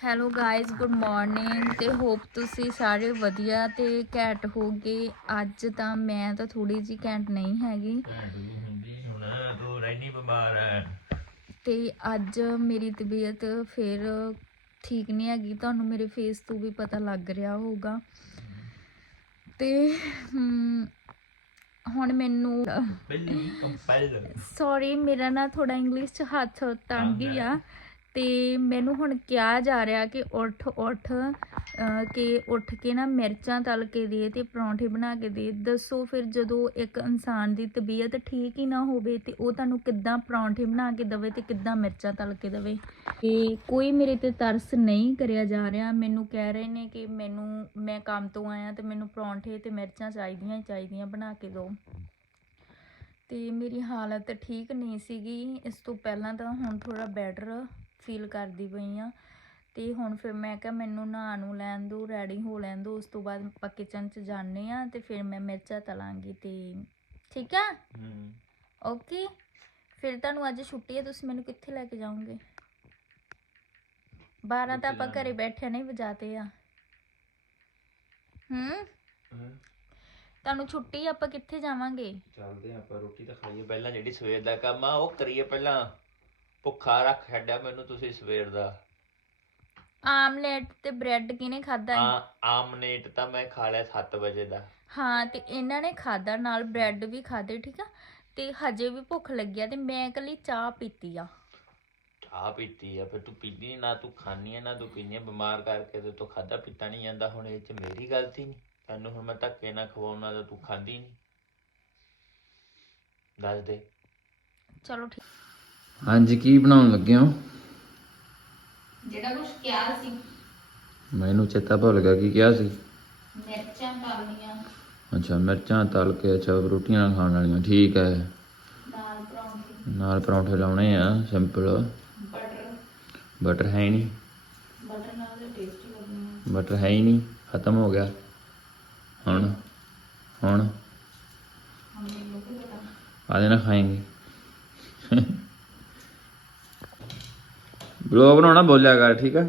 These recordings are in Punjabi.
ਹੈਲੋ ਗਾਇਜ਼ ਗੁੱਡ ਮਾਰਨਿੰਗ ਤੇ ਹੋਪ ਤੁਸੀਂ ਸਾਰੇ ਵਧੀਆ ਤੇ ਘੈਂਟ ਹੋਗੇ। ਅੱਜ ਤਾਂ ਮੈਂ ਤਾਂ ਥੋੜੀ ਜੀ ਘੈਂਟ ਨਹੀਂ ਹੈਗੀ। ਤੂੰ ਰਹਿਨੀ ਬਿਮਾਰ ਹੈ ਤੇ ਅੱਜ ਮੇਰੀ ਤਬੀਅਤ ਫਿਰ ਠੀਕ ਨਹੀਂ ਹੈਗੀ। ਤੁਹਾਨੂੰ ਮੇਰੇ ਫੇਸ ਤੋਂ ਵੀ ਪਤਾ ਲੱਗ ਰਿਹਾ ਹੋਊਗਾ। ਤੇ ਹੁਣ ਮੈਨੂੰ ਸੌਰੀ ਮੇਰਾ ਨਾ ਥੋੜਾ ਇੰਗਲਿਸ਼ ਚ ਹੱਥ ਤੰਗ ਹੀ ਆ। ਤੇ ਮੈਨੂੰ ਹੁਣ ਕਿਹਾ ਜਾ ਰਿਹਾ ਕਿ ਉੱਠ ਉੱਠ ਅਹ, ਕਿ ਉੱਠ ਕੇ ਨਾ ਮਿਰਚਾਂ ਤਲ ਕੇ ਦੇ ਤੇ ਪਰੌਂਠੇ ਬਣਾ ਕੇ ਦੇ। ਦੱਸੋ ਫਿਰ ਜਦੋਂ ਇੱਕ ਇਨਸਾਨ ਦੀ ਤਬੀਅਤ ਠੀਕ ਹੀ ਨਾ ਹੋਵੇ ਤੇ ਉਹ ਤੁਹਾਨੂੰ ਕਿੱਦਾਂ ਪਰੌਂਠੇ ਬਣਾ ਕੇ ਦਵੇ ਤੇ ਕਿੱਦਾਂ ਮਿਰਚਾਂ ਤਲ ਕੇ ਦਵੇ? ਤੇ ਕੋਈ ਮੇਰੇ ਤੇ ਤਰਸ ਨਹੀਂ ਕਰਿਆ ਜਾ ਰਿਹਾ। ਮੈਨੂੰ ਕਹਿ ਰਹੇ ਨੇ ਕਿ ਮੈਨੂੰ ਮੈਂ ਕੰਮ ਤੋਂ ਆਇਆ ਤੇ ਮੈਨੂੰ ਪਰੌਂਠੇ ਤੇ ਮਿਰਚਾਂ ਚਾਹੀਦੀਆਂ ਹੀ ਚਾਹੀਦੀਆਂ ਬਣਾ ਕੇ ਦਿਓ ਤੇ ਮੇਰੀ ਹਾਲਤ ਠੀਕ ਨਹੀਂ ਸੀਗੀ। ਇਸ ਤੋਂ ਪਹਿਲਾਂ ਤਾਂ ਹੁਣ ਥੋੜਾ ਬੈਟਰ ਫੀਲ ਕਰਦੀ ਪਈ ਆ। ਤੇ ਹੁਣ ਫਿਰ ਮੈਂ ਕਿਹਾ ਮੈਨੂੰ ਨਹਾ ਨੂੰ ਲੈਣ ਦਿਓ ਰੈਡੀ ਹੋ ਲੈਣ ਦਿਓ ਉਸ ਤੋਂ ਬਾਅਦ ਆਪਾਂ ਕਿਚਨ 'ਚ ਜਾਂਦੇ ਆ ਤੇ ਫਿਰ ਮੈਂ ਮਿਰਚਾਂ ਤਲਾਂਗੀ ਤੇ ਠੀਕ ਆ? ਹੂੰ। ਓਕੇ ਫਿਰ ਤੁਹਾਨੂੰ ਅੱਜ ਛੁੱਟੀ ਹੈ ਤੁਸੀਂ ਮੈਨੂੰ ਕਿੱਥੇ ਲੈ ਕੇ ਜਾਓਗੇ? 12 ਤਾਂ ਆਪਾਂ ਘਰੇ ਬੈਠੇ ਨਹੀਂ ਵਜਾਤੇ ਆ। ਹੂੰ? ਤੁਹਾਨੂੰ ਛੁੱਟੀ ਆਪਾਂ ਕਿੱਥੇ ਜਾਵਾਂਗੇ? ਚੱਲਦੇ ਆਪਾਂ ਰੋਟੀ ਤਾਂ ਖਾਈਏ ਪਹਿਲਾਂ ਜਿਹੜੀ ਸਵੇਰ ਦਾ ਕੰਮ ਆ ਉਹ ਕਰੀਏ ਪਹਿਲਾਂ। ਭੁੱਖਾ ਰੱਖ ਛੱਡਿਆ ਮੈਨੂੰ ਤੁਸੀਂ ਸਵੇਰ ਦਾ। ਆਮਲੇਟ ਤੇ ਬ੍ਰੈਡ ਕਿਨੇ ਖਾਦਾ ਆ ਆਮਨੇਟ ਤਾਂ ਮੈਂ ਖਾ ਲਿਆ 7 ਵਜੇ ਦਾ। ਹਾਂ ਤੇ ਇਹਨਾਂ ਨੇ ਖਾਦਾ ਨਾਲ ਬ੍ਰੈਡ ਵੀ ਖਾਦੇ ਠੀਕ ਆ? ਤੇ ਹਜੇ ਵੀ ਭੁੱਖ ਲੱਗੀ ਆ ਤੇ ਮੈਂ ਇਕੱਲੀ ਚਾਹ ਪੀਤੀ ਆ। ਚਾਹ ਪੀਤੀ ਆ ਫਿਰ ਤੂੰ ਪੀਂਦੀ ਨੀ, ਨਾ ਤੂੰ ਖਾਣੀ ਆ ਨਾ ਤੂੰ ਪੀਂਦੀ ਆ ਬਿਮਾਰ ਕਰਕੇ ਤੇ ਤੂੰ ਖਾਦਾ ਪੀਤਾ ਨਹੀਂ ਜਾਂਦਾ। ਹੁਣ ਇਹ ਚ ਮੇਰੀ ਗਲਤੀ ਨਹੀਂ ਤੈਨੂੰ ਹੁਣ ਮੈਂ ਧੱਕੇ ਨਾਲ ਖਵਾਉਣਾ ਤਾਂ ਤੂੰ ਖਾਂਦੀ ਨਹੀਂ ਦੱਸ ਦੇ। ਚਲੋ ਠੀਕ। ਹਾਂਜੀ ਕੀ ਬਣਾਉਣ ਲੱਗੇ ਹੋ? ਜਿਹੜਾ ਕੁਝ ਕਿਹਾ ਸੀ। ਮੈਨੂੰ ਚੇਤਾ ਭੁੱਲ ਗਿਆ ਕੀ ਕਿਹਾ ਸੀ। ਮਿਰਚਾਂ ਪਾਉਣੀਆਂ ਅੱਛਾ ਮਿਰਚਾਂ ਤਲ ਕੇ ਅੱਛਾ ਰੋਟੀਆਂ ਨਾਲ ਖਾਣ ਵਾਲੀਆਂ ਠੀਕ ਹੈ। ਨਾਲ ਪਰੌਂਠੇ। ਨਾਲ ਪਰੌਂਠੇ ਲਾਉਣੇ ਆ ਸਿੰਪਲ। ਬਟਰ। ਬਟਰ ਹੈ ਹੀ ਨਹੀਂ। ਬਟਰ ਨਾਲ ਦੇ ਟੇਸਟੀ ਲੱਗਣੇ ਬਟਰ ਹੈ ਹੀ ਨਹੀਂ ਖਤਮ ਹੋ ਗਿਆ। ਹੁਣ ਹੁਣ। ਆਦੇ ਨਾ ਖਾਏਂਗੇ। ਬਲੌਗ ਬਣਾਉਣਾ ਬੋਲਿਆ ਕਰ ਠੀਕ ਆ?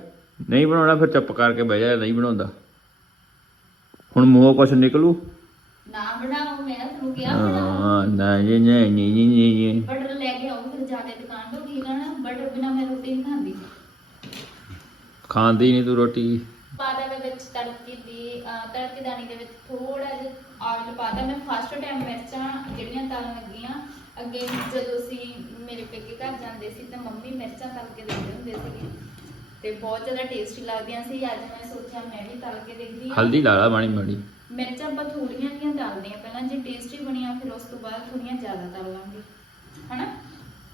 ਨਹੀਂ ਬਣਾਉਣਾ ਫਿਰ ਚੁੱਪ ਕਰਕੇ ਬਹਿ ਜਾ ਨਹੀਂ ਬਣਾਉਂਦਾ। ਹੁਣ ਮੂੰਹੋਂ ਕੁਛ ਨਿਕਲੂ? ਨਾ ਬਣਾਓ ਮੈਂ ਤੁਹਾਨੂੰ ਕਿਹਾ ਬਣਾਓ। ਹਾਂ ਨਾ ਜੀ ਨਹੀਂ ਨਹੀਂ ਨਹੀਂ ਨਹੀਂ। ਬਟਰ ਲੈ ਕੇ ਆਓ ਫਿਰ ਜਾ ਕੇ ਦੁਕਾਨ ਤੋਂ ਆ ਨਾ? ਬਟਰ ਬਿਨਾ ਮੈਂ ਰੋਟੀ ਨਹੀਂ ਖਾਂਦੀ। ਖਾਂਦੀ ਨਹੀਂ ਤੂੰ ਰੋਟੀ। ਪਾਦਾ ਦੇ ਵਿੱਚ ਤੜਕੇ ਦੀ ਤੜਕੇ ਦਾਣੀ ਦੇ ਵਿੱਚ ਥੋੜਾ ਜਿਹਾ ਆਇਲ ਪਾਦਾ ਮੈਂ ਫਸਟ ਟਾਈਮ ਮਿਰਚਾਂ ਜਿਹੜੀਆਂ ਤਲਣ ਲੱਗੀਆਂ ਅੱਗੇ ਜਦੋਂ ਅਸੀਂ ਮੇਰੇ ਪੇਕੇ ਘਰ ਜਾਂਦੇ ਸੀ ਤਾਂ ਮੰਮੀ ਮਿਰਚਾਂ ਤਲ ਕੇ ਦਿੰਦੇ ਹੁੰਦੇ ਸੀਗੇ। ਤੇ ਬਹੁਤ ਜ਼ਿਆਦਾ ਟੇਸਟੀ ਲੱਗਦੀਆਂ ਸੀ। ਅੱਜ ਮੈਂ ਸੋਚਿਆ ਮੈਂ ਵੀ ਤਲ ਕੇ ਦੇਖਦੀ ਹਾਂ। ਹਲਦੀ ਲਾ ਲਾ ਮਾੜੀ ਮਾੜੀ। ਮਿਰਚਾਂ ਆਪਾਂ ਥੋੜੀਆਂ ਜਿਹੀਆਂ ਤਲਦੇ ਹਾਂ ਪਹਿਲਾਂ ਜੇ ਟੇਸਟੀ ਬਣੀਆਂ ਫਿਰ ਉਸ ਤੋਂ ਬਾਅਦ ਥੋੜੀਆਂ ਜ਼ਿਆਦਾ ਤਲ ਲਾਂਗੇ। ਹਨਾ?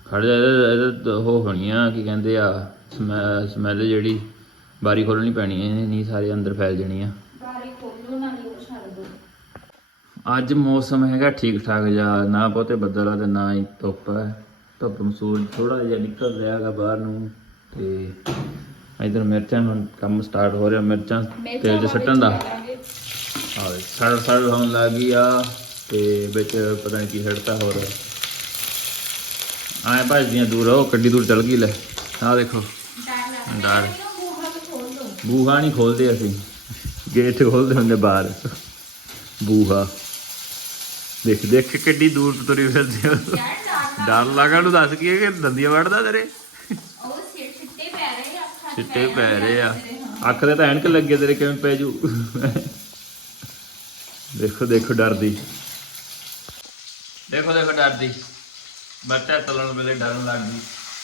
ਖੜ ਜਾ ਇਹਦੇ ਇਹਦੇ ਉਹ ਹੋਣੀਆਂ ਕੀ ਕਹਿੰਦੇ ਆ ਸਮੈਲ ਜਿਹੜੀ ਬਾਰੀ ਖੋਲਣੀ ਪੈਣੀ ਹੈ ਨਹੀਂ ਸਾਰੇ ਅੰਦਰ ਫੈਲ ਜਾਣੀਆਂ। ਬਾਰੀ ਖੋਲੋ ਨਾਲ ਉਹ ਛੱਡ ਦੋ। ਅੱਜ ਮੌਸਮ ਹੈਗਾ ਠੀਕ ਠਾਕ ਜਿਹਾ ਨਾ ਬਹੁਤੇ ਬੱਦਲ ਆ ਤੇ ਨਾ ਹੀ ਧੁੱਪ ਹੈ। ਧੁੱਪ ਮਸੂਰ ਥੋੜਾ ਜਿਹਾ ਨਿਕਲ ਰਿਹਾ ਹੈਗਾ ਬਾਹਰ ਨੂੰ ਤੇ ਇਧਰ ਮਿਰਚਾਂ ਹੁਣ ਕੰਮ ਸਟਾਰਟ ਹੋ ਰਿਹਾ ਮਿਰਚਾਂ ਤੇਲ 'ਚ ਸੱਟਣ ਦਾ। ਆਹ ਸੜ ਸੜ ਹੋਣ ਲੱਗੀ ਆ ਤੇ ਵਿੱਚ ਪਤਾ ਨਹੀਂ ਕੀ ਛੱਡਤਾ ਹੋਰ ਆਏ ਭੱਜਦੀਆਂ ਦੂਰ ਉਹ ਕੱਡੀ ਦੂਰ ਚਲ ਗਈ ਲੈ। ਆਹ ਦੇਖੋ। ਡਰ ਬੂਹਾ ਨਹੀਂ ਖੋਲਦੇ ਅਸੀਂ। ਗੇਟ ਖੋਲਦੇ ਹੁੰਦੇ ਬਾਹਰ। ਬੂਹਾ। ਦੇਖ ਦੇਖ ਕਿੱਡੀ ਦੂਰ ਤੋਂ ਤੁਰੀ ਫਿਰਦੇ ਹੋ। ਡਰ ਲੱਗਾ ਨੂੰ ਦੱਸ ਕੀ ਹੈ ਕਿ ਦੰਦੀਆਂ ਵੜਦਾ ਤੇਰੇ? ਉਹ ਛਿੱਟੇ ਪੈ ਰਹੇ ਆ ਅੱਖਾਂ 'ਚ ਚਿੱਟੇ ਪੈ ਰਹੇ ਆ। ਅੱਖ ਦੇ ਤਾਂ ਐਨਕ ਲੱਗੇ ਤੇਰੇ ਕਿਵੇਂ ਪੈ ਜੂ? ਦੇਖੋ ਦੇਖੋ ਡਰਦੀ ਦੇਖੋ ਦੇਖੋ ਡਰਦੀ ਬੱਚਾ ਤਲਣ ਵੇਲੇ ਡਰਨ ਲੱਗ ਗਈ।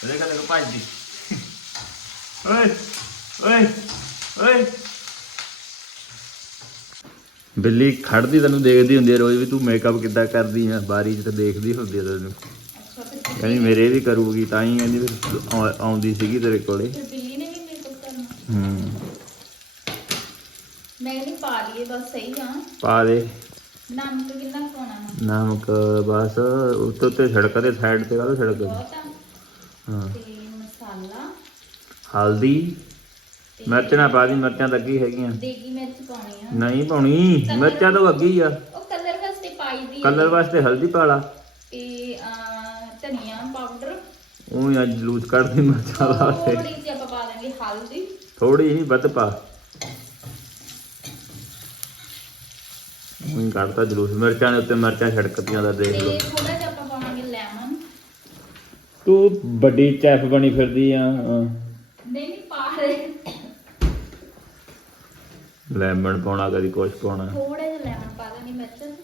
ਦੇਖੋ ਦੇਖੋ ਭੱਜਦੀ। ਓਏ ਓਏ ਓਏ। ਬਿੱਲੀ ਖੜਦੀ ਤੈਨੂੰ ਦੇਖਦੀ ਹੁੰਦੀ ਆ ਰੋਜ਼ ਵੀ ਤੂੰ ਮੇਕਅਪ ਕਿੱਦਾਂ ਕਰਦੀ ਆ? ਬਾਰੀ 'ਚ ਤਾਂ ਦੇਖਦੀ ਹੁੰਦੀ ਆ ਤੈਨੂੰ। ਕਹਿੰਦੀ ਮੇਰੇ ਵੀ ਕਰੂਗੀ ਤਾਂ ਹੀ ਕਹਿੰਦੀ ਫਿਰ ਆਉ- ਆਉਂਦੀ ਸੀਗੀ ਤੇਰੇ ਕੋਲੇ। ਫਿਰ ਬਿੱਲੀ ਨੇ ਵੀ ਮੇਕਅਪ ਕਰਨਾ ਹੂੰ। ਮੈਂ ਨਹੀਂ ਪਾ ਲਈਏ ਬਸ ਸਹੀ ਆ। ਪਾ ਦੇ। ਨਮਕ ਕਿੰਨਾ ਪਾਉਣਾ ਵਾ? ਨਮਕ ਬਸ ਉੱਤੇ ਉੱਤੇ ਛੜਕ ਦੇ ਸਾਈਡ ਤੇ ਕਾਹਦਾ ਛੜਕ ਬਹੁਤ ਆ। ਹਾਂ। ਤੇ ਮਸਾਲਾ। ਹਲਦੀ। ਮਿਰਚ ਨਾ ਪਾ ਦੀ ਮਿਰਚਾਂ ਤਾਂ ਅੱਗੇ ਹੀ ਹੈਗੀਆਂ। ਦੇਗੀ ਮਿਰਚ ਪਾਉਣੀ ਆ। ਨਹੀਂ ਪਾਉਣੀ ਮਿਰਚਾਂ ਤਾਂ ਅੱਗੇ ਹੀ ਆ। ਉਹ ਕਲਰ ਵਾਸਤੇ ਪਾਈ ਦੀ ਆ। ਕਲਰ ਵਾਸਤੇ ਹਲਦੀ ਪਾ ਲਾ ਤੇ ਅਹ, ਉਹ ਅੱਜ ਜਲੂਸ ਕੱਢਦੀ ਮਿਰਚਾਂ ਲਾ ਕੇ ਥੋੜੀ ਜਿਹੀ ਆਪਾਂ ਪਾ ਦਾਂਗੇ ਹਲਦੀ। ਥੋੜੀ ਜਿਹੀ ਵੱਧ ਪਾ। ਉਹ ਕੱਢਤਾ ਜਲੂਸ। ਮਿਰਚਾਂ ਦੇ ਉੱਤੇ ਮਿਰਚਾਂ ਛੜਕਤੀਆਂ ਦਾ ਦੇਖ ਲਓ। ਤੇ ਥੋੜਾ ਜਿਹਾ ਆਪਾਂ ਪਾਵਾਂਗੇ ਲੈਮਨ ਤੂੰ ਵੱਡੀ ਚੈਫ ਬਣੀ ਫਿਰਦੀ ਆ ਨਹੀਂ ਨਹੀਂ ਪਾ ਰਹੇ। ਲੈਮਨ ਪਾਉਣਾ ਕਦੀ ਕੁਛ ਪਾਉਣਾ। ਥੋੜਾ ਜਿਹਾ ਲੈਮਨ ਪਾ ਦੇਣੀ ਮਿਰਚ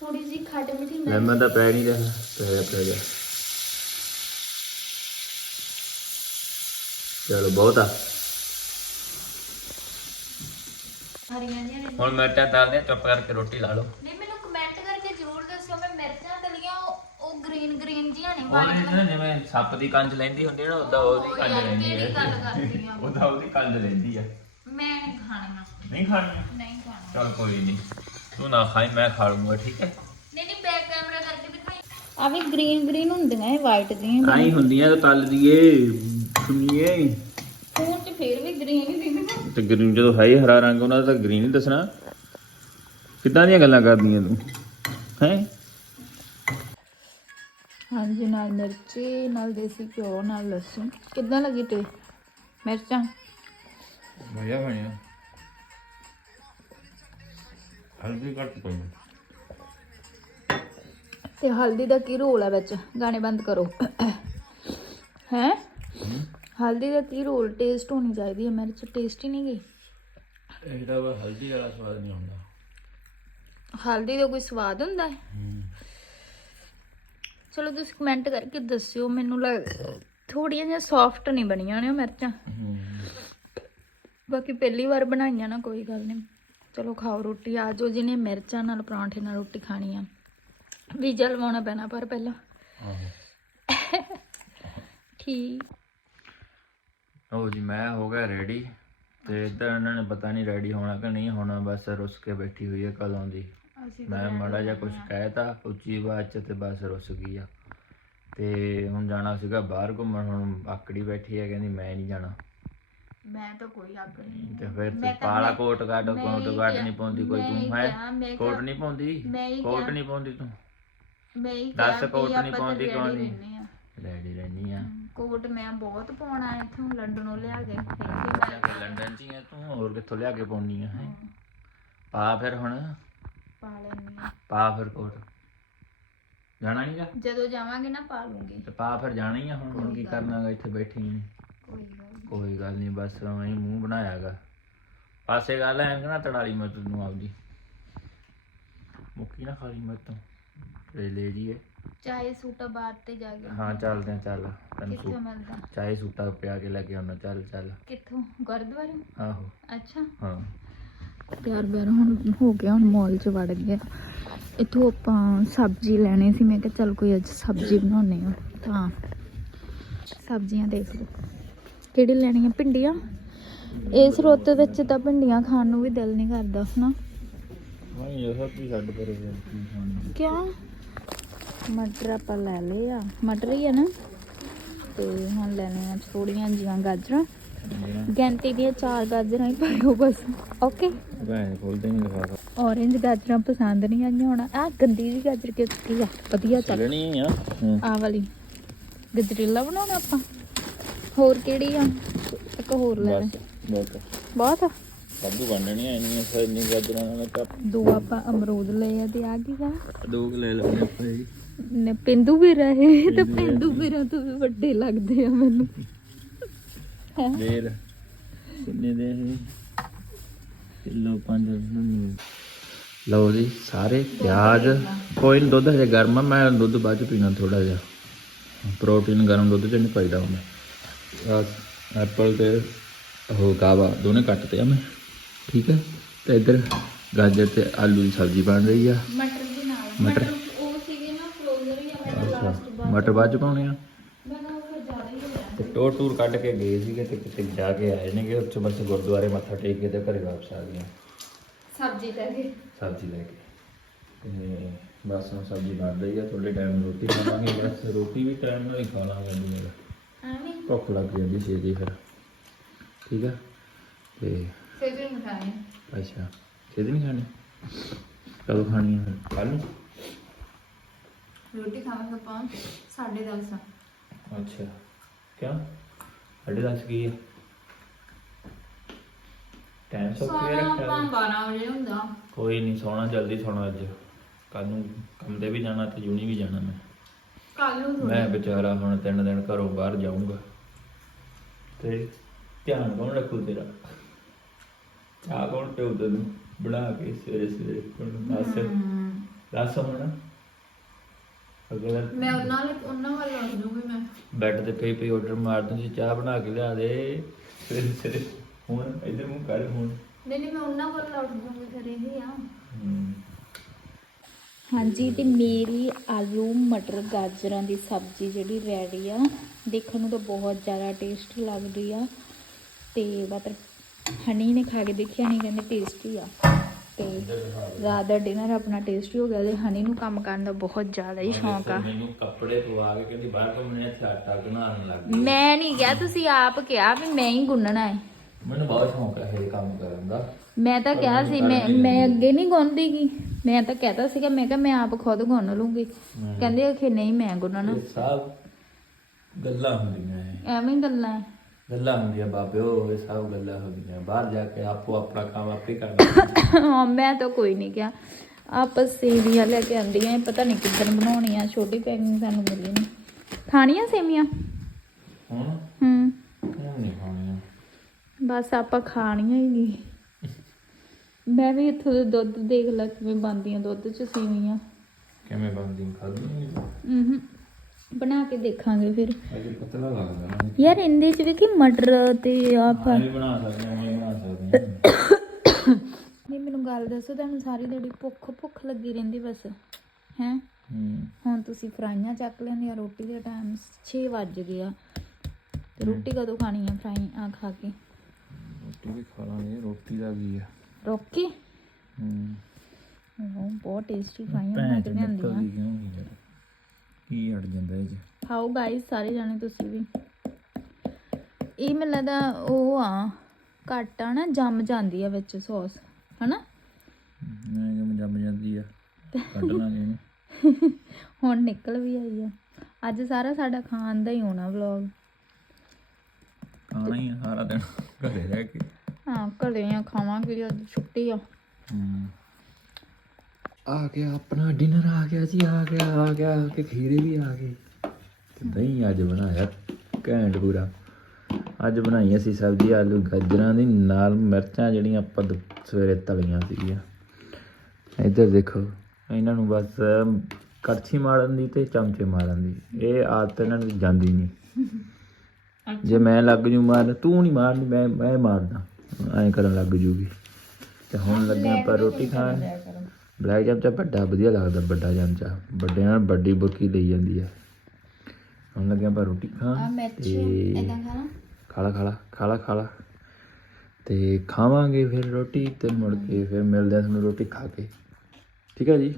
ਥੋੜੀ ਜਿਹੀ ਖੱਟ ਮਿੱਠੀ ਮਿਰਚ। ਲੈਮਨ ਦਾ ਪੈ ਨਹੀਂ ਰਿਹਾ। ਪੈ ਗਿਆ ਪੈ ਗਿਆ। ਚਲੋ ਬਹੁਤ ਆ। ਹਰੀਆਂ ਜਿਹੀਆਂ ਨੇ ਹੁਣ ਮਿਰਚਾਂ ਤਾਲਦੇ ਚੁੱਪ ਕਰਕੇ ਰੋਟੀ ਲਾ ਲਓ। ਨਹੀਂ ਮੈਨੂੰ ਕਮੈਂਟ ਕਰਕੇ ਜ਼ਰੂਰ ਦੱਸਿਓ ਮੈਂ ਮਿਰਚਾਂ ਤਲੀਆਂ ਉਹ- ਉਹ ਗ੍ਰੀਨ ਗ੍ਰੀਨ ਜੀਆਂ ਨੇ ਵਾਈਟ ਨਾ ਜਿਵੇਂ ਸੱਪ ਦੀ ਕੰਜ ਲੈਂਦੀ ਹੁੰਦੀ ਹੈ ਨਾ ਉਦਾਂ ਉਹਦੀ ਕੰਜ ਯਾਰ, ਲੈਂਦੀ ਕਿਹੜੀ ਗੱਲ ਹੈ ਕਰਦੀ ਆ? ਉਦਾਂ ਉਹਦੀ ਕੰਜ ਲੈਂਦੀ ਆ। ਮੈਂ ਨਹੀਂ ਖਾਣਾ ਨਹੀਂ ਖਾਣੀ ਨਹੀਂ ਖਾਣਾ ਚਲ ਕੋਈ ਨਹੀਂ ਤੂੰ ਨਾ ਖਾਈ ਮੈਂ ਖਾ ਲੂੰਗਾ ਠੀਕ ਹੈ? ਨਹੀਂ ਨਹੀਂ ਬੈਕ ਕੈਮਰਾ ਕਰਕੇ ਦਿਖਾਈ। ਆ ਵੀ ਗ੍ਰੀਨ ਗ੍ਰੀਨ ਹੁੰਦੀਆਂ ਇਹ ਵਾਈਟ ਦੀਆਂ। ਆਈ ਹੁੰਦੀਆਂ ਤਾਂ ਤਲ ਦੀਏ ਸੁਣੀਏ ਫੋਨ 'ਚ ਫੇਰ ਵੀ ਗ੍ਰੀਨ ਹੀ ਦਿਖਦਾ ਤੇ ਗ੍ਰੀਨ ਜਦੋਂ ਹੈ ਹੀ ਹਰਾ ਰੰਗ ਉਹਨਾਂ ਦਾ ਤਾਂ ਗ੍ਰੀਨ ਹੀ ਦੱਸਣਾ। ਕਿੱਦਾਂ ਦੀਆਂ ਗੱਲਾਂ ਕਰਦੀਆਂ ਤੂੰ? ਹੈ? ਹਾਂਜੀ ਨਾਲ ਮਿਰਚੀ ਨਾਲ ਦੇਸੀ ਘਿਓ ਨਾਲ ਲਸਣ। ਕਿੱਦਾਂ ਲੱਗੀ ਤੇ ਮਿਰਚਾਂ? ਮਜ਼ਾ ਬਣਿਆ। ਹਲਦੀ ਕੱਟ ਕੋਈ ਤੇ ਹਲਦੀ ਦਾ ਕੀ ਰੋਲ ਹੈ ਵਿੱਚ? ਗਾਣੇ ਬੰਦ ਕਰੋ। ਹਲਦੀ ਦਾ ਕੀ ਰੋਲ ਟੇਸਟ ਹੋਣੀ ਚਾਹੀਦੀ ਹੈ ਮਿਰਚ ਟੇਸਟ ਹੀ ਨਹੀਂ ਗਈ ਇਹਦਾ ਵਾ ਹਲਦੀ ਵਾਲਾ ਸਵਾਦ ਨਹੀਂ ਆਉਂਦਾ। ਹਲਦੀ ਦਾ ਕੋਈ ਸਵਾਦ ਹੁੰਦਾ ਹੈ? ਚਲੋ ਤੁਸੀਂ ਕਮੈਂਟ ਕਰਕੇ ਦੱਸਿਓ ਮੈਨੂੰ ਲੱਗ ਥੋੜੀਆਂ ਜਿਹੀਆਂ ਸੌਫਟ ਨਹੀਂ ਬਣੀਆਂ ਨੇ ਉਹ ਮਿਰਚਾਂ। ਬਾਕੀ ਪਹਿਲੀ ਵਾਰ ਬਣਾਈਆਂ ਨਾ ਕੋਈ ਗੱਲ ਨਹੀਂ। ਚਲੋ ਖਾਓ ਰੋਟੀ ਆ ਜਾਓ ਜਿਹਨੇ ਮਿਰਚਾਂ ਨਾਲ ਪਰੌਂਠੇ ਨਾਲ ਰੋਟੀ ਖਾਣੀ ਆ। ਵੀਜ਼ਾ ਲਵਾਉਣਾ ਪੈਣਾ ਪਰ ਪਹਿਲਾਂ। ਆਹੋ। ਠੀਕ। ਉਹ ਜੀ ਮੈਂ ਹੋ ਗਿਆ ਰੈਡੀ ਤੇ ਇੱਧਰ ਇਹਨਾਂ ਨੇ ਪਤਾ ਨਹੀਂ ਰੈਡੀ ਹੋਣਾ ਕਿ ਨਹੀਂ ਹੋਣਾ ਬਸ ਰੁੱਸ ਕੇ ਬੈਠੀ ਹੋਈ ਹੈ ਕਦੋਂ ਦੀ। ਅਸੀਂ ਮੈਂ ਮਾੜਾ ਜਿਹਾ ਕੁਝ ਕਹਿਤਾ ਉੱਚੀ ਆਵਾਜ਼ 'ਚ ਤੇ ਬਸ ਰੁੱਸ ਗਈ ਆ। ਤੇ ਹੁਣ ਜਾਣਾ ਸੀਗਾ ਬਾਹਰ ਘੁੰਮਣ ਹੁਣ ਆਕੜੀ ਬੈਠੀ ਹੈ ਕਹਿੰਦੀ ਮੈਂ ਨਹੀਂ ਜਾਣਾ। ਮੈਂ ਤਾਂ ਕੋਈ ਹੱਕ ਨਹੀਂ ਤੇ ਫਿਰ ਮੈਂ ਤੂੰ ਮੈਂ- ਕੋਟ ਕਾਟ ਮੈਂ ਕੋਟ ਹੀ ਕਾਟ ਕਿਹਾ- ਨਹੀਂ ਪਾਉਂਦੀ ਕੋਈ ਮੈਂ ਹੀ ਤੂੰ ਹੈ? ਕਿਹਾ, ਮੈਂ ਕੋਟ ਕਿਹਾ- ਨਹੀਂ ਪਾਉਂਦੀ? ਮੈਂ ਹੀ ਕੋਟ ਕਿਹਾ- ਨਹੀਂ ਪਾਉਂਦੀ ਤੂੰ? ਮੈਂ ਹੀ ਦੱਸ ਕਿਹਾ ਕੋਟ ਨਹੀਂ ਆਪਾਂ ਪਾਉਂਦੀ ਤਾਂ ਕਿਉਂ ਨਹੀਂ? ਆ। ਰੈਡੀ ਰਹਿਣੀ ਆ। ਕੋਟ ਮੈਂ ਬਹੁਤ ਪਾਉਣਾ ਇੱਥੋਂ ਲੰਡਨੋਂ ਲਿਆ ਕੇ ਜਾ ਮੈਂ ਲੰਡਨ 'ਚ ਹੀ ਆ ਤੂੰ ਹੋਰ ਕਿੱਥੋਂ ਲਿਆ ਕੇ ਪਾਉਣੀ ਆ ਹੈ? ਪਾ ਫਿਰ ਹੁਣ। ਪਾ ਹਾਂ। ਪਾ ਫਿਰ ਕੋਟ। ਜਾਣਾ ਨਹੀਂਗਾ ਜਦੋਂ ਜਾਵਾਂਗੇ ਨਾ ਪਾ ਲੂੰਗੀ। ਤੇ ਪਾ ਫਿਰ ਜਾਣਾ ਹੀ ਆ ਹੁਣ ਹੁਣ ਕੀ ਕਰਨਾਗਾ ਇੱਥੇ ਬੈਠੀ ਨੇ। ਕੋਈ ਗੱਲ ਨੀ। ਕੋਈ ਗੱਲ ਨਹੀਂ ਬਸ ਐਂ ਮੂੰਹ ਬਣਾਇਆਗਾ ਪਾਸੇ ਗੱਲ ਐਂ ਕਿ ਨਾ ਤੜਾਲੀ ਮਤ ਨੂੰ ਆਪਦੀ। ਮੁੱਕੀ ਨਾ ਖਾਲੀ ਮਤ ਤੋਂ। ਲੈ ਲੈ ਜੀਏ ਚਾਹੇ ਸੂਟਾ ਬਾਤ ਤੇ ਜਾ ਕੇ ਹਾਂ ਚੱਲਦੇ ਆ ਚੱਲ। ਤੈਨੂੰ ਕਿੱਥੋਂ ਸੂਟ ਮਿਲਦਾ? ਚਾਹੇ ਸੂਟਾ ਪਿਆ ਕੇ ਲੈ ਕੇ ਆਉਣਾ ਚੱਲ ਚੱਲ। ਕਿੱਥੋਂ? ਗੁਰਦੁਆਰੇ? ਆਹੋ। ਅੱਛਾ। ਹਾਂ। ਪਿਆਰ ਪਿਆਰ ਹੁਣ ਹੋ ਗਿਆ ਹੁਣ ਮਾਲ 'ਚ ਵੜ ਗਿਆ। ਇੱਥੋਂ ਆਪਾਂ ਸਬਜ਼ੀ ਲੈਣੀ ਸੀ ਮੈਂ ਕਿਹਾ ਚੱਲ ਕੋਈ ਅੱਜ ਸਬਜ਼ੀ ਬਣਾਉਣੇ ਆ ਤਾਂ ਸਬਜ਼ੀਆਂ ਦੇਖ ਲਓ। ਕਿਹੜੀ ਲੈਣੀ ਆ? ਭਿੰਡੀਆਂ? ਇਸ ਰੁੱਤ ਵਿੱਚ ਤਾਂ ਭਿੰਡੀਆਂ ਖਾਣ ਨੂੰ ਵੀ ਦਿਲ ਨਹੀਂ ਕਰਦਾ ਹਨਾ? ਹਾਂ ਇਹ ਸਭ ਵੀ ਛੱਡ ਪਰੇ ਕੀ ਖਾਣੀ? ਕਿਉਂ? ਮਟਰ ਆਪਾਂ ਲੈ ਲਏ ਆ। ਮਟਰ ਹੀ ਆ ਨਾ। ਤੇ ਹੁਣ ਲੈਣੇ ਆ ਥੋੜੀਆਂ ਜੀਆਂ ਗਾਜਰਾਂ। ਗਿਣਤੀ ਦੀਆਂ ਚਾਰ ਗਾਜਰਾਂ ਹੀ ਪਾਇਓ ਬਸ। ਓਕੇ ਭੈਣ ਖੋਲਦੇ ਨਹੀਂ ਲਿਖਾ ਔਰੇਂਜ ਗਾਜਰਾਂ ਪਸੰਦ ਨਹੀਂ ਆਈਆਂ ਹੁਣ। ਆ ਗੰਦੀ ਜੀ ਗਾਜਰ ਕਿੱਥੇ ਆ? ਵਧੀਆ ਚੱਲ। ਚੱਲਣੀ ਆ। ਆ ਵਾਲੀ। ਗਜਰੇਲਾ ਬਣਾਉਣਾ ਆਪਾਂ। ਹੋਰ ਕਿਹੜੀ ਆ? ਇੱਕ ਹੋਰ ਲੈ ਲੈ। ਬਹੁਤ ਆ। ਸਭੂ ਬਣਨੀ ਆ ਇੰਨੀਆਂ ਸਾਰੇ ਨਹੀਂ ਗਾਜਰਾਂ ਨਾਲ ਤਾਂ। ਦੋ ਆਪਾਂ ਅਮਰੂਦ ਲਏ ਆ ਤੇ ਆ ਕੀ ਵਾ ਦੋ ਕੁ ਲੈ ਲੈਣੇ ਭਾਈ ਨੇ ਪਿੰਦੂ ਵੀ ਰਹੇ ਤੇ ਪਿੰਦੂ ਵੀਰਾਂ ਤੋਂ ਵੀ ਵੱਡੇ ਲੱਗਦੇ ਆ ਮੈਨੂੰ? ਦੇਰ ਕਿੰਨੇ ਦੇ ਇਹ? ਕਿਲੋ ਪੰਜ ਨੂੰ ਲਓ ਜੀ ਸਾਰੇ ਪਿਆਜ਼। ਕੋਈ ਨੀ ਦੁੱਧ ਹਜੇ ਗਰਮ ਆ ਮੈਂ ਦੁੱਧ ਬਾਅਦ ਚ ਪੀਣਾ ਥੋੜਾ ਜਿਹਾ। ਪ੍ਰੋਟੀਨ ਗਰਮ ਦੁੱਧ ਚ ਨਹੀਂ ਪਾਈਦਾ ਹੁੰਦਾ ਆ ਐਪਲ ਤੇ ਉਹ ਗਾਵਾ ਦੋਨੇ ਕੱਟਤੇ ਆ ਮੈਂ। ਠੀਕ ਹੈ ਤੇ ਇੱਧਰ ਗਾਜਰ ਤੇ ਆਲੂ ਦੀ ਸਬਜ਼ੀ ਬਣ ਰਹੀ ਆ। ਮਟਰ ਦੇ ਨਾਲ। ਮਟਰ ਮਟਰ ਬਾਅਦ ਚ ਪਾਉਣੇ ਆ? ਫਿਰ ਹੀ ਹੋ ਟੋਰ ਟੂਰ ਕੱਢ ਕੇ ਗਏ ਸੀਗੇ ਤੇ ਕਿਤੇ ਜਾ ਕੇ ਆਏ ਨੇਗੇ ਉੱਥੇ ਬਸ ਗੁਰਦੁਆਰੇ ਮੱਥਾ ਟੇਕ ਕੇ ਤੇ ਘਰੇ ਵਾਪਸ ਆ ਗਏ ਸਬਜ਼ੀ ਲੈ ਕੇ? ਸਬਜ਼ੀ ਲੈ ਕੇ। ਤੇ ਬਸ ਹੁਣ ਸਬਜ਼ੀ ਬਣ ਰਹੀ ਆ ਥੋੜੇ ਟਾਈਮ ਨੂੰ ਰੋਟੀ ਖਾਵਾਂਗੇ ਬਸ ਰੋਟੀ ਵੀ ਟਾਈਮ ਨਾਲ ਹੀ ਖਾਣਾ ਮੈਨੂੰ ਮੇਰਾ ਐਵੇਂ? ਭੁੱਖ ਲੱਗ ਜਾਂਦੀ ਛੇਤੀ ਫਿਰ। ਠੀਕ ਆ? ਤੇ ਫਿਰ ਵੀ ਮਖਾਣੇ ਅੱਛਾ। ਛੇਤੀ ਨਹੀਂ ਖਾਣੀ? ਕਦੋਂ ਖਾਣੀ ਆ ਕੱਲ ਨੂੰ? ਰੋਟੀ ਖਾਵਾਂਗੇ ਆਪਾਂ 10:30 ਅੱਛਾ। ਕਿਆ ਸਾਡੇ ਦੱਸ ਕੀ ਆ? ਟਾਈਮ ਸੋ ਕੇ ਰੱਖਿਆ 12 ਵਜੇ ਹੁੰਦਾ। ਕੋਈ ਨਹੀਂ ਸੋਣਾ ਜਲਦੀ ਸੋਣਾ ਅੱਜ। ਕੱਲ ਨੂੰ ਕੰਮ ਤੇ ਵੀ ਜਾਣਾ ਤੇ ਜੁਨੀ ਵੀ ਜਾਣਾ ਮੈਂ। ਕੱਲ ਨੂੰ ਮੈਂ ਵਿਚਾਰਾ ਹੁਣ ਤਿੰਨ ਦਿਨ ਘਰੋਂ ਬਾਹਰ ਜਾਊਂਗਾ। ਤੇ ਧਿਆਨ ਕੌਣ ਰੱਖੂ ਤੇਰਾ? ਚਾਹ ਕੌਣ ਪਿਉ ਤੈਨੂੰ? ਬਣਾ ਕੇ ਸਵੇਰੇ ਸਵੇਰੇ ਹੁਣ ਦੱਸ। ਦੱਸ ਹੁਣ। ਅਗਰ ਮੈਂ ਉਹਨਾਂ ਨਾਲ ਉਹਨਾਂ ਵੱਲ ਲੱਗ ਜੂਗੀ ਮੈਂ। ਬੈੱਡ ਤੇ ਪਈ ਪਈ ਆਰਡਰ ਮਾਰ ਦੂੰ ਜੀ ਚਾਹ ਬਣਾ ਕੇ ਲਿਆ ਦੇ। ਸਵੇਰੇ ਸਵੇਰੇ ਹੁਣ ਇਧਰ ਮੂੰਹ ਕਰ ਹੁਣ ਨਹੀਂ ਨਹੀਂ ਮੈਂ ਉਹਨਾਂ ਵੱਲ ਲੱਗ ਜੂਗੀ ਫਿਰ ਇਹ ਆ। ਹਮ, ਹਾਂਜੀ ਤੇ ਮੇਰੀ ਆਲੂ ਮਟਰ ਗਾਜਰਾਂ ਦੀ ਸਬਜ਼ੀ ਜਿਹੜੀ ਰੈਡੀ ਆ ਦੇਖਣ ਨੂੰ ਤਾਂ ਬਹੁਤ ਜ਼ਿਆਦਾ ਟੇਸਟ ਲੱਗਦੀ ਆ। ਤੇ ਮਤਲਬ ਹਨੀ ਨੇ ਖਾ ਕੇ ਦੇਖਿਆ ਨਹੀਂ ਕਹਿੰਦੇ ਟੇਸਟੀ ਆ। ਤੇ ਰਾਤ ਦਾ ਡਿਨਰ ਆਪਣਾ ਟੇਸਟੀ ਹੋ ਗਿਆ ਤੇ ਹਨੀ ਨੂੰ ਕੰਮ ਕਰਨ ਦਾ ਬਹੁਤ ਜ਼ਿਆਦਾ ਹੀ ਸ਼ੌਂਕ ਆ। ਮੈਨੂੰ ਕੱਪੜੇ ਪਵਾ ਕੇ ਕਹਿੰਦੀ ਬਾਹਰ ਘੁੰਮਣੇ ਇੱਥੇ ਆਟਾ ਗੁਨਾਹਣ ਲੱਗ ਗਈ। ਮੈਂ ਨਹੀਂ ਕਿਹਾ ਤੁਸੀਂ ਆਪ ਕਿਹਾ ਵੀ ਮੈਂ ਹੀ ਗੁੰਨਣਾ ਹੈ। ਮੈਨੂੰ ਬਹੁਤ ਸ਼ੌਂਕ ਹੈ ਇਹ ਕੰਮ ਕਰਨ ਦਾ। ਮੈਂ ਤਾਂ ਕਿਹਾ ਸੀ ਮੈਂ ਮੈਂ ਅੱਗੇ ਨਹੀਂ ਗੁੰਨਦੀਗੀ ਮੈਂ ਤਾਂ ਕਹਿਤਾ ਸੀਗਾ ਮੈਂ ਕਿਹਾ ਮੈਂ ਆਪ ਖੁਦ ਗੁੰਨ ਲੂੰਗੀ। ਕਹਿੰਦੇ ਆਖੇ ਨਹੀਂ ਮੈਂ ਗੁੰਨਣਾ। ਸਭ ਗੱਲਾਂ ਹੁੰਦੀਆਂ। ਐਵੇਂ ਗੱਲਾਂ। ਗੱਲਾਂ ਹੁੰਦੀਆਂ ਬਾਬਿਓ ਇਹ ਸਭ ਗੱਲਾਂ ਹੁੰਦੀਆਂ। ਬਾਹਰ ਜਾ ਕੇ ਆਪੋ ਆਪਣਾ ਕੰਮ ਆਪੇ ਕਰਨਾ ਹਾਂ ਮੈਂ ਤਾਂ ਕੋਈ ਨਹੀਂ ਕਿਹਾ। ਆਪਸ ਸੇਵੀਆਂ ਲੈ ਕੇ ਆਂਦੀਆਂ ਪਤਾ ਨਹੀਂ ਕਿੱਦਣ ਬਣਾਉਣੀਆਂ ਛੋਟੀ ਪੈਕਿੰਗ ਸਾਨੂੰ ਮਿਲੀ ਨਹੀਂ ਖਾਣੀਆਂ ਸੇਵੀਆਂ? ਹੁਣ? ਹੂੰ। ਹੁਣ ਨਹੀਂ ਖਾਣੀਆਂ। ਬਸ ਆਪਾਂ ਖਾਣੀਆਂ ਹੀ ਨਹੀਂ ਮੈਂ ਵੀ ਇੱਥੋਂ ਦੇ ਦੁੱਧ ਦੇਖ ਲਾ ਕਿਵੇਂ ਬਣਦੀਆਂ ਦੁੱਧ ਚ ਸੇਵੀਆਂ। ਕਿਵੇਂ ਬਣਦੀ ਖਾਦੀ ਨਹੀਂ ਹੂੰ। ਬਣਾ ਕੇ ਦੇਖਾਂਗੇ ਫਿਰ। ਅਜੇ ਪਤਲਾ ਲੱਗਦਾ ਨਾ। ਯਾਰ ਇਹਦੇ ਚ ਵੀ ਕਿ ਮਟਰ ਤੇ ਆਪ ਇਹ ਵੀ ਬਣਾ ਸਕਦੇ ਹਾਂ ਇਹ ਬਣਾ ਸਕਦੇ ਹਾਂ। ਨਹੀਂ ਮੈਨੂੰ ਗੱਲ ਦੱਸੋ ਤੁਹਾਨੂੰ ਸਾਰੀ ਦਿਹਾੜੀ ਭੁੱਖ ਭੁੱਖ ਲੱਗੀ ਰਹਿੰਦੀ ਬਸ ਹੈ? ਹੂੰ। ਹੁਣ ਤੁਸੀਂ ਫਰਾਈਆਂ ਚੱਕ ਲੈਂਦੇ ਆ ਰੋਟੀ ਦੇ ਟਾਈਮ 6 ਵੱਜ ਗਏ ਆ। ਤੇ ਰੋਟੀ ਕਦੋਂ ਖਾਣੀ ਆ ਫਰਾਈ ਆ ਖਾ ਕੇ? ਰੋਟੀ ਵੀ ਖਾ ਲਾਂਗੇ ਰੋਟੀ ਦਾ ਵੀ ਆ। ਰੋਕੇ? ਹੂੰ। ਬਹੁਤ ਟੇਸਟੀ ਫਰਾਈਆਂ ਬਣਾ ਕੇ ਲਿਆਂਦੀਆਂ। ਨਹੀਂ ਕੀ ਅੜ ਜਾਂਦਾ ਇਹ ਖਾਓ ਗਾਇਸ ਸਾਰੇ ਜਾਣੇ ਤੁਸੀਂ ਵੀ। ਇਹ ਮੈਨੂੰ ਲੱਗਦਾ ਉਹ ਆ ਘੱਟ ਆ ਨਾ ਜੰਮ ਜਾਂਦੀ ਆ ਵਿੱਚ ਸੌਸ ਹਨਾ? ਮੈਂ ਕਿਵੇਂ ਜੰਮ ਜਾਂਦੀ ਆ ਕੱਢ ਲਾਂਗੇ ਇਹਨੂੰ। ਹੁਣ ਨਿਕਲ ਵੀ ਆਈ ਆ। ਅੱਜ ਸਾਰਾ ਸਾਡਾ ਖਾਣ ਦਾ ਹੀ ਹੋਣਾ ਵਲੌਗ ਖਾਣਾ ਹੀ ਸਾਰਾ ਦਿਨ ਘਰੇ ਰਹਿ ਕੇ। ਹਾਂ ਘਰੇ ਆ ਖਾਵਾਂਗੇ ਅੱਜ ਛੁੱਟੀ ਆ। ਹੂੰ। ਆ ਗਿਆ ਆਪਣਾ ਡਿਨਰ ਆ ਗਿਆ ਜੀ ਆ ਗਿਆ ਆ ਗਿਆ ਕਿ ਖੀਰੇ ਵੀ ਆ ਗਏ। ਤੇ ਦਹੀਂ ਅੱਜ ਬਣਾਇਆ ਘੈਂਟ ਪੂਰਾ। ਅੱਜ ਬਣਾਈ ਅਸੀਂ ਸਬਜ਼ੀ ਆਲੂ ਗਾਜਰਾਂ ਦੀ ਨਾਲ ਮਿਰਚਾਂ ਜਿਹੜੀਆਂ ਆਪਾਂ ਸਵੇਰੇ ਤਲੀਆਂ ਸੀਗੀਆਂ। ਇੱਧਰ ਦੇਖੋ ਇਹਨਾਂ ਨੂੰ ਬਸ ਕੜਛੀ ਮਾਰਨ ਦੀ ਤੇ ਚਮਚੇ ਮਾਰਨ ਦੀ। ਇਹ ਆਦਤ ਇਹਨਾਂ ਨੂੰ ਜਾਂਦੀ ਨਹੀਂ। ਜੇ ਮੈਂ ਲੱਗ ਜੂ ਮਾਰਨ ਤੂੰ ਨਹੀਂ ਮਾਰਨੀ ਮੈਂ ਮੈਂ ਮਾਰਦਾ। ਐਂ ਕਰਨ ਲੱਗ ਜੂਗੀ। ਤੇ ਹੁਣ ਲੱਗੇ ਆਪਾਂ ਰੋਟੀ ਖਾਣ। ਬਲੈਕ ਚਮਚਾ ਵੱਡਾ ਵਧੀਆ ਲੱਗਦਾ ਵੱਡਾ ਚਮਚਾ ਵੱਡੇ ਨਾਲ ਵੱਡੀ ਬੁਰਕੀ ਲਈ ਜਾਂਦੀ ਆ। ਹੁਣ ਲੱਗੇ ਆਪਾਂ ਰੋਟੀ ਖਾਣ ਤੇ ਖਾਲਾ ਖਾਲਾ ਖਾਲਾ ਖਾਲਾ। ਤੇ ਖਾਵਾਂਗੇ ਫਿਰ ਰੋਟੀ ਤੇ ਮੁੜ ਕੇ ਫਿਰ ਮਿਲਦੇ ਆ ਤੁਹਾਨੂੰ ਰੋਟੀ ਖਾ ਕੇ। ਠੀਕ ਹੈ ਜੀ?